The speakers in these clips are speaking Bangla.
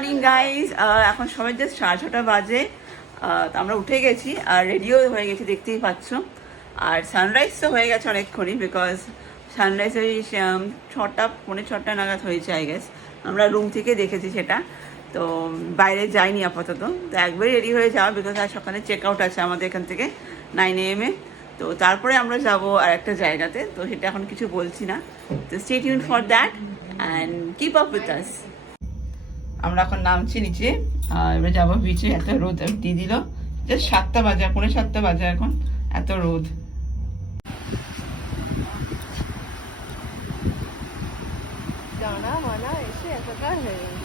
Morning guys. এখন সময় জাস্ট 6:30 বাজে। তো আমরা উঠে গেছি আর রেডিও হয়ে গেছি, দেখতেই পাচ্ছ। আর সানরাইজ তো হয়ে গেছে অনেকক্ষণই, বিকজ সানরাইজ ওই 6টা পৌনে 6টা নাগাদ হয়েছে আই গেস। আমরা রুম থেকে দেখেছি সেটা, তো বাইরে যাইনি আপাতত। তো একবারই রেডি হয়ে যাওয়া, বিকজ আজ সকালে চেক আউট আছে আমাদের এখান থেকে 9 AM। তো তারপরে আমরা যাব আর একটা জায়গাতে, তো সেটা এখন কিছু বলছি না। তো stay tuned for that and keep up with us. আমরা এখন নামছি নিচে, এবার যাবো বিচে। এত রোদ দিয়ে দিল, জাস্ট 7টা বাজে, পৌনে 7টা বাজে এখন, এত রোদ। জানা মানা এসে একাকার হয়ে গেল।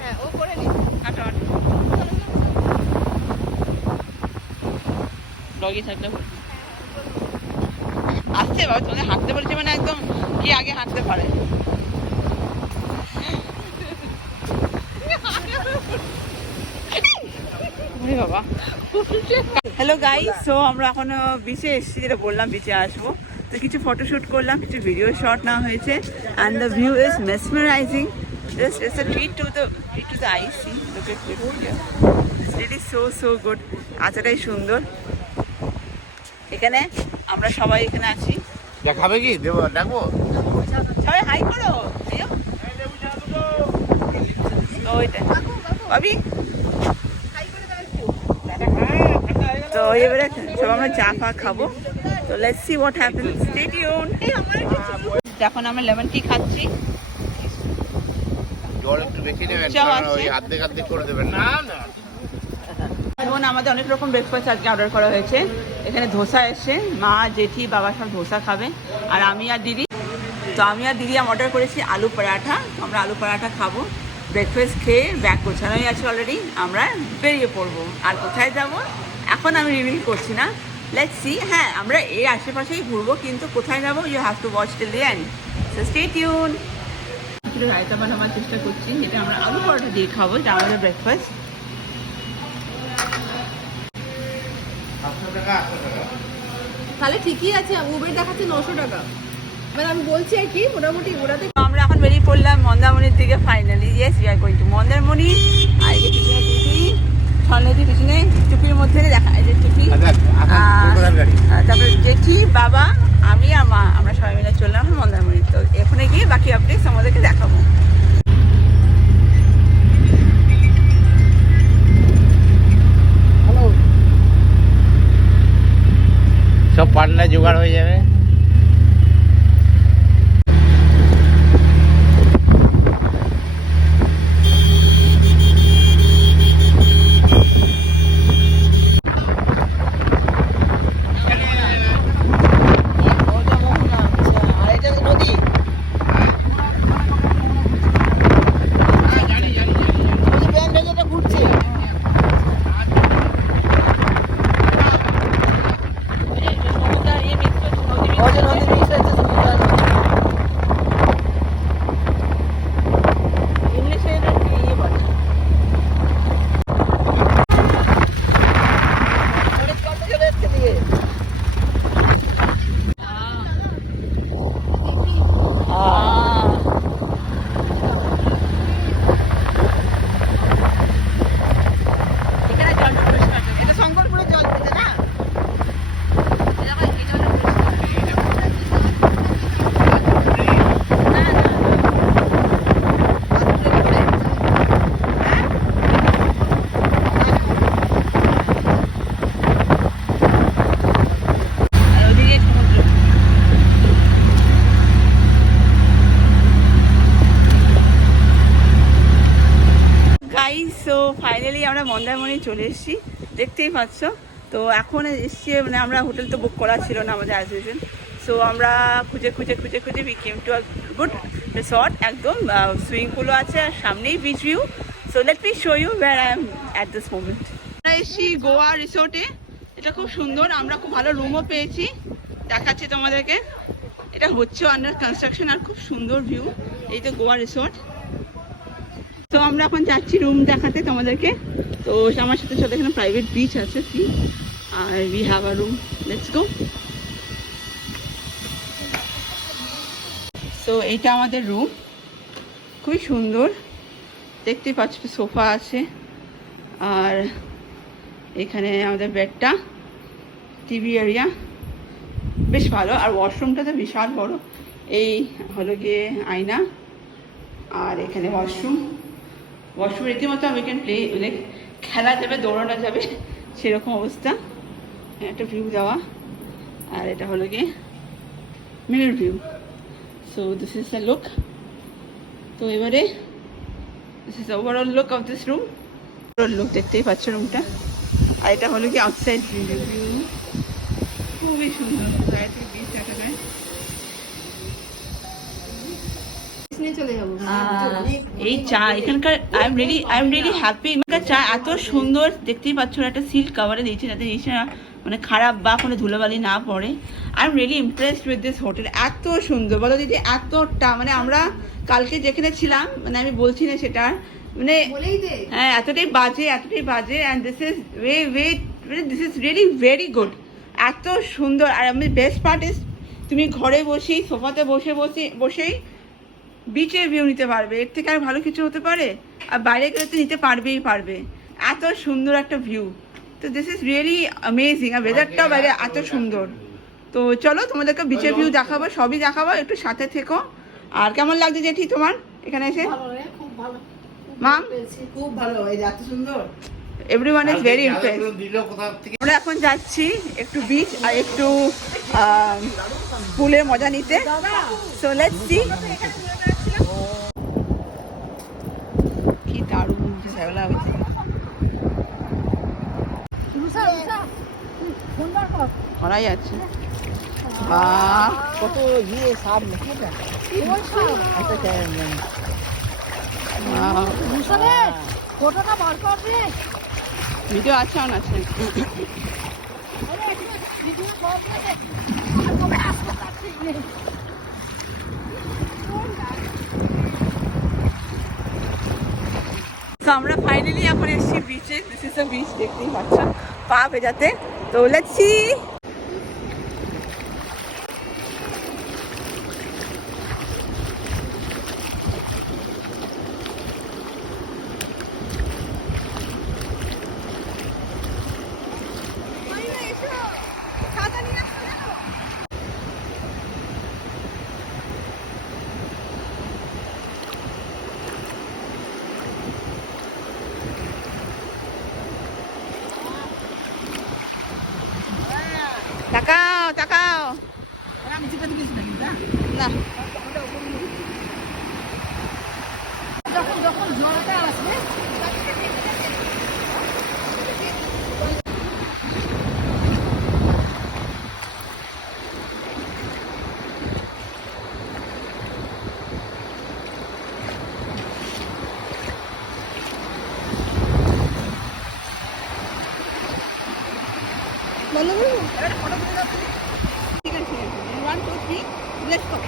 হ্যাঁ, ও করে নি। ডগি থাকলে আসছে বাবা, তোমাদের হাঁটতে বলছে মানে একদম কি আগে হাঁটতে পারে। বাবা হ্যালো গাইস, সো আমরা এখন বিচে এসেছি, যেটা বললাম বিচে আসবো। তো কিছু ফটোশ্যুট করলাম, কিছু ভিডিও শট নেওয়া হয়েছে। And the view is mesmerising. It's a treat to the eye. See, look at it here. It's really so good. আচাটাই সুন্দর। এখানে আমরা সবাই এখানে আছি। দেখাবে কি দেবো, ডাকবো সবাই হাই করো। ওইটা ভাবি। তো এবারে সব আমরা চা ফা খাবো। তো let's see what happens, stay tune. এখন আমরা লেমন টি খাচ্ছি। জল একটু বেশি নেবেন, চাও কারণ আছে? ওই আর্ধেক করে দেবেন না। এখন আমাদের অনেক রকম ব্রেকফাস্ট আজকে অর্ডার করা হয়েছে। এখানে ধোসা এসছে, মা জেঠি বাবা সব ধোসা খাবে, আর আমি আর দিদি। তো আমি আর দিদি অর্ডার করেছি আলু পরাঠা। তো আমরা আলু পরাঠা খাবো। ব্রেকফাস্ট খেয়ে ব্যাগ গোছানোই আছে অলরেডি, আমরা বেরিয়ে পড়বো। আর কোথায় যাব এখন আমি রিভিল করছি না, লেটস সি। হ্যাঁ, আমরা এই আশেপাশেই ঘুরবো, কিন্তু কোথায় যাবো you have to watch till the end. So stay tune. একটু রায়তা বানাবার চেষ্টা করছি, যেটা আমরা আলু পরোটা দিয়ে খাবো, এটা আমাদের ব্রেকফাস্ট। তাহলে ঠিকই আছে, উবের দেখাচ্ছে 900 টাকা। মানে আমি বলছি আর কি, মোটামুটি ওরাতে। আমরা এখন বেরিয়ে পড়লাম মন্দারমণির দিকে finally. Yes, we are going to Mandarmani. আর এই পিছনে দিদি, স্বর্ণদি পিছনে টুপির মধ্যে দেখা যায় যে টুপি। তারপরে জেঠি বাবা আমি আর মা, আমরা সবাই মিলে চললাম মন্দারমণি। তো এখানে গিয়ে বাকি আপডেটস আমাদেরকে দেখাবো। সব পান্ডা জোগাড় হয়ে যাবে। সো ফাইনালি আমরা মন্দারমণি চলে এসেছি, দেখতেই পাচ্ছ। তো এখন এসছি, মানে আমরা হোটেল তো বুক করা ছিল না আমাদের অ্যাসোসিয়েশন। সো আমরা খুঁজে we came to a good resort. একদম সুইমিং পুলও আছে আর সামনেই beach view. So let me show you where I am at this moment. আমরা এসেছি গোয়া রিসোর্টে। এটা খুব সুন্দর, আমরা খুব ভালো রুমও পেয়েছি, দেখাচ্ছি তোমাদেরকে। এটা হচ্ছে আন্ডার কনস্ট্রাকশন আর খুব সুন্দর ভিউ। এই তো গোয়া রিসোর্ট। তো আমরা এখন যাচ্ছি রুম দেখাতে তোমাদেরকে। তো আমার সাথে সাথে এখানে প্রাইভেট বিচ আছে কি, আর we have a room, let's go. তো এইটা আমাদের রুম, খুবই সুন্দর দেখতেই পাচ্ছ, সোফা আছে আর এখানে আমাদের বেডটা, টিভি এরিয়া বেশ ভালো। আর ওয়াশরুমটা তো বিশাল বড়, এই হলো গিয়ে আয়না, আর এখানে ওয়াশরুম রীতিমতো আমি ক্যান প্লে, মানে খেলা যাবে, দৌড়ানো যাবে সেরকম অবস্থা। একটা ভিউ দেওয়া, আর এটা হলো গিয়ে mirror view. So this is the look. তো এবারে this is overall look of this room. Overall look দেখতেই পাচ্ছ রুমটা। আর এটা হলো কি আউটসাইড ভিউ, খুবই সুন্দর, বিচ দেখা যায়। চলে যাবো। এই চা এখানকার, আই এম রিয়েলি হ্যাপি। এখানকার চা এত সুন্দর, দেখতেই পাচ্ছ একটা সিল্ক কাভারে দিয়েছে যাতে জিনিসটা মানে খারাপ বা কোনো ধুলোবালি না পড়ে। I am really impressed with this hotel. এত সুন্দর বলো দিদি, এতটা মানে আমরা কালকে যেখানে ছিলাম, মানে আমি বলছি না সেটা, মানে হ্যাঁ এতটাই বাজে and this is this is really very good. এত সুন্দর। আর আমি বেস্ট পার্ট ইজ তুমি ঘরে বসেই সোফাতে বসেই বিচের ভিউ নিতে পারবে, এর থেকে আর ভালো কিছু হতে পারে? আর বাইরে গেলে তো নিতে পারবে, এত সুন্দর একটা ভিউ। তো দিস ইজ রিয়েলি অ্যামেজিং। আর ওয়েদারটাও বাইরে এত সুন্দর। তো চলো তোমাদেরকে বিচের ভিউ দেখাবো, সবই দেখাবো, একটু সাথে থেকো। আর কেমন লাগছে জেঠি তোমার এখানে এসে? মাম খুব ভালো, এত সুন্দর। Everyone is very impressed. আমরা এখন যাচ্ছি একটু বিচ আর একটু পুলের মজা নিতে। So let's see. কি দারুণ ঝামেলা হয়েছে। করাই আছে, বাহ কত ইয়ে সাপ নাকি না? ফটোটা বার কর রে। ভিডিও আছে, অন আছে। তো আমরা ফাইনালি এখন এসেছি বিচে। দিস ইজ দ্য বিচ, দেখতেই পাচ্ছ পা ভেজাতে। তো লেটস সি। তাকাও না। যখন জলটা আসবে ঠিক আছে, 1 2 3 লেটস গো।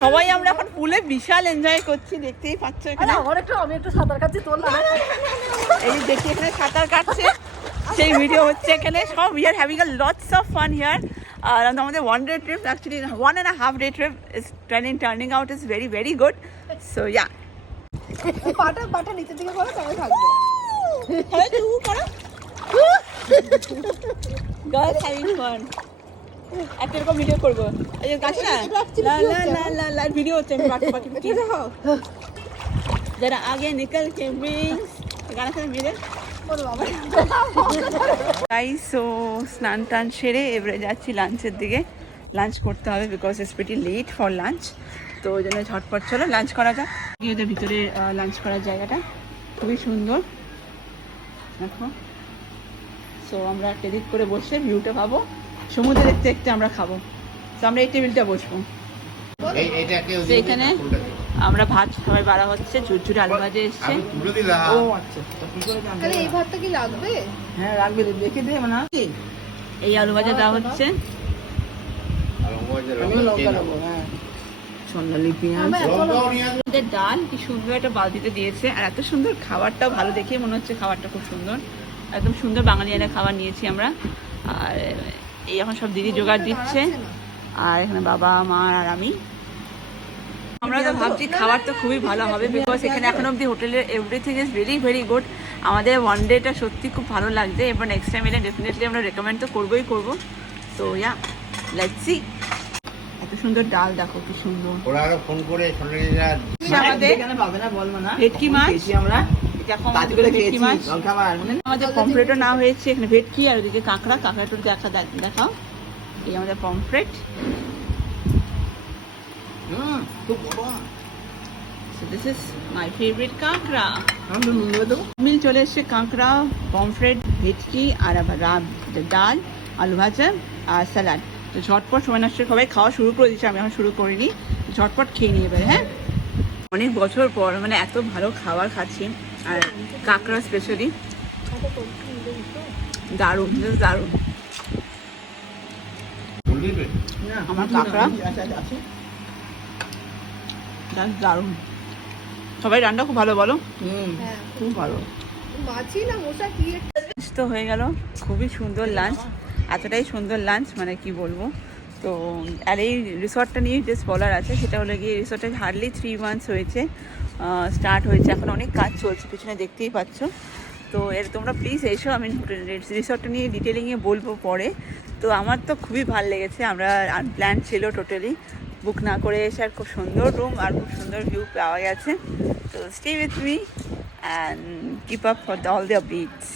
সবাই আমরা এখন পুলে বিশাল এনজয় করছি, দেখতেই পাচ্ছ এখানে। আমি একটু সাঁতার কাটছি, তোর না। এই দেখি এখানে সাঁতার কাটছে, সেই ভিডিও হচ্ছে এখানে। সব we are having a lots of fun here. আর আমাদের 1 day trip, actually 1.5 day trip is turning out is very good. So yeah. পাটা নিচের দিকে করো, তাহলে থাকবে। তাহলে তুই করো। Girls having fun. একটা এরকম ভিডিও করবো। এই যে গাছ না, লা ভিডিও হচ্ছে। আমি পাটি যারা আগে নিকল के wings গানা করে মেরে গাইস। সো স্নান টান সেরে এবারে যাচ্ছি লাঞ্চের দিকে। লাঞ্চ করতে হবে because it's pretty late for lunch. তো ওই জন্য ঝটপট চলো লাঞ্চ করা যাক। এদের ভিতরে লাঞ্চ করার জায়গাটা খুবই সুন্দর দেখো। সো আমরা টেবিল করে বসে ভিউটা পাবো, সমুদ্র দেখতে দেখতে আমরা খাবো। তো আমরা এই টেবিলটা বসবো। তো এখানে আমরা ভাত সবাই বাড়া হচ্ছে, ঝুরঝুরে আলু ভাজা এসছে। ও আচ্ছা, তাহলে এই ভাতটা কি লাগবে? হ্যাঁ রাখবে, দেখে দে মানে এই আলু ভাজা দেওয়া হচ্ছে, সোনালি পেঁয়াজ, আমাদের ডাল কি সুন্দর একটা বালতিতে দিয়েছে। আর এত সুন্দর খাবারটাও ভালো দেখে মনে হচ্ছে খাবারটা খুব সুন্দর, একদম সুন্দর বাঙালিয়ানা খাবার নিয়েছি আমরা। আর এই এখন সব দিদি জোগাড় দিচ্ছে, আর এখানে বাবা মা আর আমি। আমরা তো ভাবছি খাবার তো খুবই ভালো হবে, বিকজ এখানে এখন অবধি হোটেলের everything is very very good. আমাদের ওয়ান ডেটা সত্যি খুব ভালো লাগছে, এবার নেক্সট টাইম এলে ডেফিনেটলি আমরা রেকমেন্ড তো করবোই করবো। তো ইয়া লেটস সি। এত সুন্দর ডাল দেখো কি সুন্দর। ওরা আরো ফোন করে আমাদের এখানে পাবে না বল না, ভেটকি মাছ খেয়েছি আমরা, এটা এখন কাজ করে ভেটকি খেয়েছি মাছ। জলখাবার মানে আমাদের পমফ্রেটও না হয়েছে, এখানে ভেটকি আর ওদিকে কাঁকড়া। কাঁকড়াটা দেখাও, এই আমাদের পমফ্রেট। খুব বড়। So this is my favorite কাঁকড়া। আমরা নুন দেবো তো। মিল চলে এসছে, কাঁকড়া, পমফ্রেট, ভেটকি আর আবার ডাল, আলু ভাজা আর স্যালাড। তো ঝটপট সময় নষ্ট সবাই খাওয়া শুরু করে দিচ্ছে, আমি এখন শুরু করিনি। ঝটপট খেয়ে নিয়ে এবার। হ্যাঁ, অনেক বছর পর মানে এত ভালো খাবার খাচ্ছি, আর কাঁকড়া স্পেশালি দারুণ, দারুণ। আমার কাঁকড়া দারুণ। সবাই রান্না খুব ভালো বলো। হ্যাঁ, খুব ভালো। মাছি না মশা কি একটা। লাঞ্চ তো হয়ে গেল, খুবই সুন্দর লাঞ্চ, এতটাই সুন্দর লাঞ্চ মানে কি বলবো। তো আর এই রিসর্টটা নিয়ে জাস্ট বলার আছে, সেটা হলো গিয়ে রিসর্টটা হার্ডলি 3 মান্থস হয়েছে, স্টার্ট হয়েছে, এখন অনেক কাজ চলছে পিছনে দেখতেই পাচ্ছ। তো তোমরা প্লিজ এসো, আমি রিসর্টটা নিয়ে ডিটেলিংয়ে বলবো পরে। তো আমার তো খুবই ভালো লেগেছে, আমরা আনপ্ল্যান ছিল টোটালি, বুক না করে এসে, আর খুব সুন্দর রুম আর খুব সুন্দর ভিউ পাওয়া গেছে। তো stay with me and keep up for all the updates.